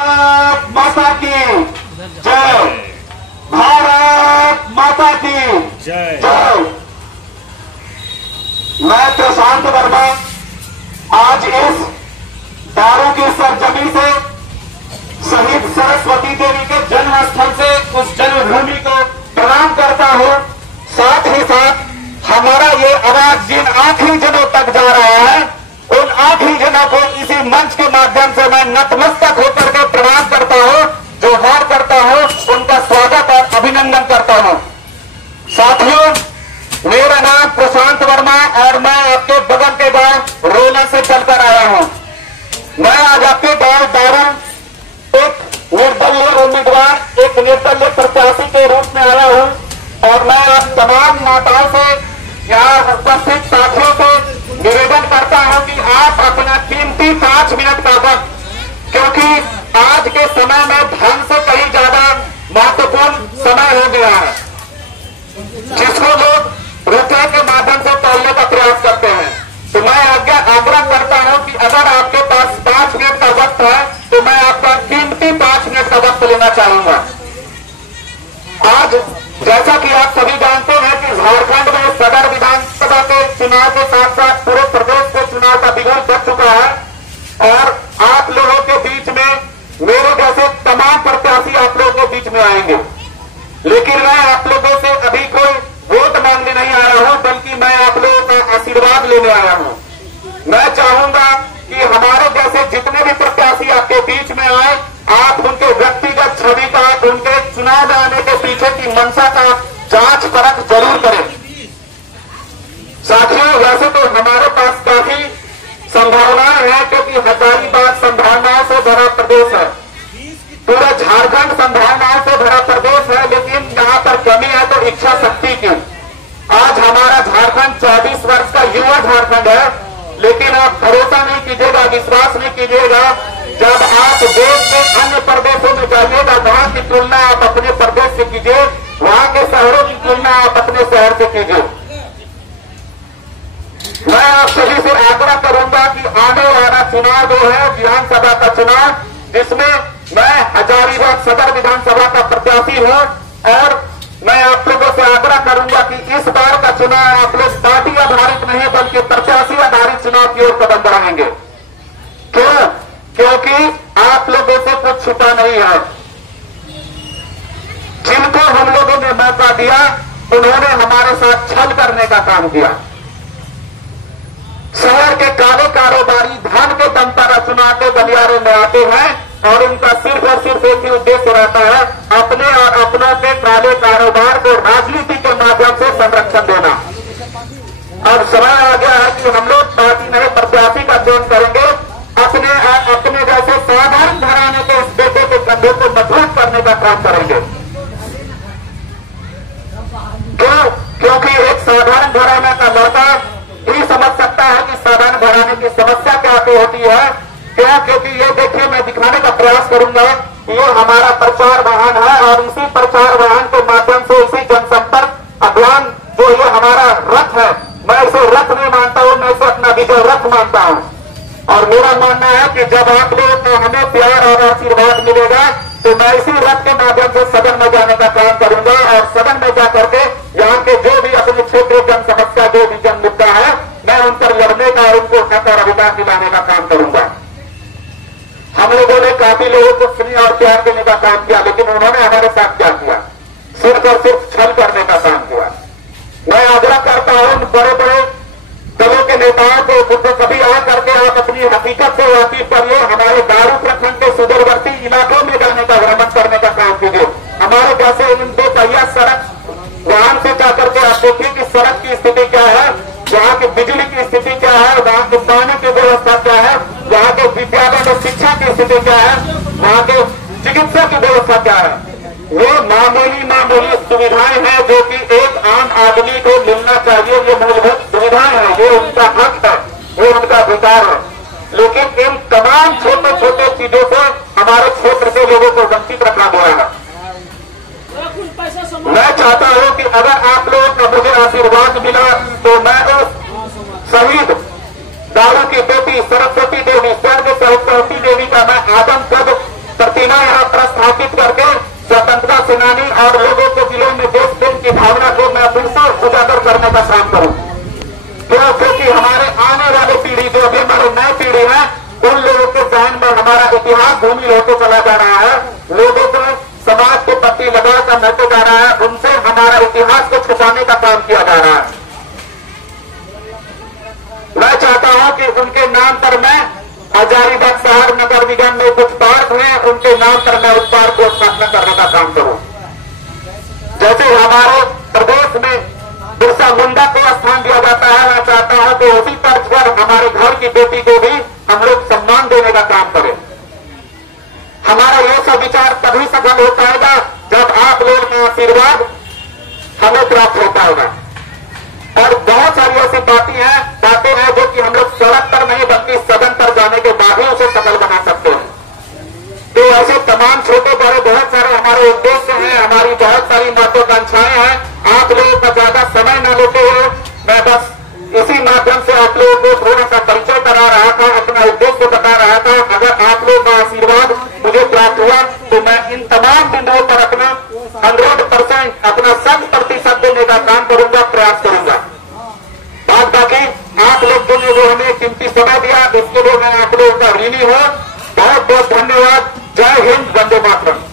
माता की जय। भारत माता की जय। मैं प्रशांत वर्मा आज इस दारू की सरजमी से शहीद सरस्वती देवी के जन्म स्थल से उस जन्मभूमि को प्रणाम करता हूं। साथ ही साथ हमारा ये आवाज जिन आखिरी जनों तक जा रहा है, उन आखिरी जनों को इसी मंच के माध्यम से मैं नतमस्तक होकर के प्रणाम करता हूं, जोहार करता हूं, उनका स्वागत और अभिनंदन करता हूं। साथियों, मेरा नाम प्रशांत वर्मा और मैं आपके बगल के गांव रोला से चलकर आया हूं। मैं आज आपके गांव दारू एक निर्दलीय उम्मीदवार, एक निर्दलीय प्रत्याशी के रूप में आया हूं और मैं आप तमाम माताओं से, यहाँ उपस्थित साथियों से निवेदन करता हूं कि आप अपना कीमती 5 मिनट का वक्त, क्योंकि आज के समय में धन से कहीं ज्यादा महत्वपूर्ण समय हो गया है, जिसको लोग रुपये के माध्यम से तोड़ने का प्रयास करते हैं। तो मैं आग्रह करता हूं कि अगर आपके पास 5 मिनट का वक्त है तो मैं आपका कीमती 5 मिनट का वक्त लेना चाहूंगा। आज जैसा कि आप सभी जानते हैं कि झारखंड में सदर विधानसभा के चुनाव के साथ साथ पूरे प्रदेश के चुनाव का बिगुल बढ़ चुका है और आप लोगों के बीच में मेरे जैसे तमाम प्रत्याशी आप लोगों के बीच में आएंगे। लेकिन मैं आप लोगों से अभी कोई वोट मांगने नहीं आया हूं, बल्कि मैं आप लोगों का आशीर्वाद लेने आया हूं। मैं चाहूंगा कि हमारे जैसे जितने भी प्रत्याशी आपके बीच में आए, आप उनके व्यक्तिगत छवि का, उनके चुनाव में आने के पीछे की मंशा का जांच परख जरूर करें। साथियों, वैसे तो हमारे पास काफी संभावनाएं हैं, क्योंकि हजारीबाग संभावनाओं से भरा प्रदेश है, पूरा झारखंड संभावनाओं से भरा प्रदेश है। लेकिन यहाँ पर कमी है तो इच्छा शक्ति की। आज हमारा झारखंड 24 वर्ष का युवा झारखंड है, लेकिन आप भरोसा नहीं कीजिएगा, विश्वास नहीं कीजिएगा, जब आप देश के अन्य प्रदेशों में जाइएगा, वहां की तुलना आप अपने प्रदेश से कीजिए, वहां के शहरों की तुलना आप अपने शहर से कीजिए। मैं आप सभी से आग्रह करूंगा कि आने वाला चुनाव जो है विधानसभा का चुनाव, जिसमें मैं हजारीबाग सदर विधानसभा का प्रत्याशी हूं, और मैं आप लोगों से आग्रह करूंगा कि इस बार का चुनाव आप लोग पार्टी आधारित नहीं बल्कि प्रत्याशी आधारित चुनाव की ओर कदम बढ़ाएंगे। क्यों? क्योंकि आप लोगों से कुछ छुपा नहीं है। जिनको हम लोगों ने मौका दिया, उन्होंने हमारे साथ छल करने का काम किया। शहर के काले कारोबारी धन के दम पर चुनाव के गलियारे में आते हैं और उनका सिर्फ और सिर्फ एक ही उद्देश्य रहता है, अपने और अपनों के काले कारोबार को राजनीति के माध्यम से संरक्षण देना। अब समय आ गया है कि हम लोग पार्टी नए प्रत्याशी का चयन करेंगे, अपने जैसे साधारण घराने के इस बेटे के कंधे को मजबूत करने का काम करेंगे। क्यों? क्योंकि एक साधारण घराने का लड़का ही समझ सकता है कि साधारण घराने की समस्या क्या होती है। क्यों? क्योंकि ये देखिए, मैं दिखाने का प्रयास करूंगा, ये हमारा प्रचार वाहन है और इसी प्रचार वाहन के माध्यम से इसी जनसंपर्क अभियान जो ये हमारा रथ है, मैं इसे रथ नहीं मानता हूं, मैं इसे अपना विजय रथ मानता हूं। और मेरा मानना है कि जब आप लोगों को हमें प्यार और आशीर्वाद मिलेगा तो मैं इसी रथ के माध्यम से सदन में जाने का काम करूंगा और सदन में जाकर के यहाँ के जो भी अपने क्षेत्रीय जन समस्या, जो भी जन मुद्दा है, मैं उन पर लड़ने का और उनको हक और अधिकार दिलाने का काम करूंगा। हम लोगों ने काफी लोगों को स्नेह और प्यार देने का काम किया, लेकिन उन्होंने हमारे साथ क्या किया? सिर्फ और सिर्फ छल करने का काम किया। मैं आग्रह करता हूं बड़े बड़े दलों के नेताओं को कभी आ करके आप अपनी हकीकत से वाकिफ करिए, हमारे दारू प्रखंड के सुदूरवर्ती इलाकों में जाने का भ्रमण करने का काम कीजिए। हमारे जैसे इन 2 पहिया सड़क वाहन से जाकर के आप देखिए कि सड़क की स्थिति क्या है, वहाँ की बिजली की स्थिति क्या है, वहाँ के पानी की व्यवस्था क्या है, वहाँ के विद्यालय में शिक्षा की स्थिति क्या है, वहाँ के चिकित्सा की व्यवस्था क्या है। वो मामूली सुविधाएं हैं जो कि एक आम आदमी को मिलना चाहिए। ये मूलभूत सुविधाएं हैं, ये उनका हक है, वो उनका अधिकार है। लेकिन इन तमाम छोटे छोटे चीजों से हमारे क्षेत्र के लोगों को वंचित रखा गया है। मैं चाहता हूं कि अगर आप लोगों का मुझे आशीर्वाद मिला तो मैं उस शहीद दारू की बेटी सरस्वती देवी, स्वर्ग सरस्वती देवी का मैं आदम कद बनाने और लोगों के दिलों में देश प्रेम की भावना को मैं फिर से उजागर करने का काम करूं। क्योंकि हमारे आने वाली पीढ़ी, जो अभी हमारी नई पीढ़ी है, उन लोगों के जहन में हमारा इतिहास भूमि होते चला जा रहा है। लोगों को समाज के प्रति लगाव का महत्व जा रहा है, उनसे हमारा इतिहास को छुपाने का काम किया जा रहा है। मैं चाहता हूं कि उनके नाम पर मैं हजारीबाग शहर नगर निगम में कुछ पार्क हैं, उनके नाम पर मैं उस पार्क को स्थापना करने का काम करूं। जैसे हमारे प्रदेश में बिरसा मुंडा को स्थान दिया जाता है, मैं चाहता हूं कि उसी तर्ज पर हमारे घर की बेटी को भी हम लोग सम्मान देने का काम करें। हमारा यह सब विचार तभी सफल हो पाएगा जब आप लोगों का आशीर्वाद हमें प्राप्त होता होगा। और बहुत सारी ऐसी बातें हैं जो कि हम लोग सड़क पर नहीं बल्कि सदन पर जाने के बाद ही उसे सफल बना सकते हैं। तो ऐसे तमाम छोटे बड़े बहुत सारे हमारे उद्देश्य हैं, हमारी बहुत सारी महत्वाकांक्षाएं हैं। आप लोगों का ज्यादा समय न लेते हुए मैं बस इसी माध्यम से आप लोगों को थोड़ा सा परिचय करा रहा था, अपना उद्देश्य बता रहा था। अगर आप लोगों का आशीर्वाद मुझे प्राप्त हुआ तो मैं इन तमाम बिंदुओं पर अपना 100% अपना 100% देने का काम करूंगा, प्रयास करूंगा। बाकी आप लोगों ने जो हमें कीमती समय दिया, इसके लिए मैं आप लोगों का ऋणी हूं। बहुत बहुत धन्यवाद। जय हिंद, वंदे मातरम।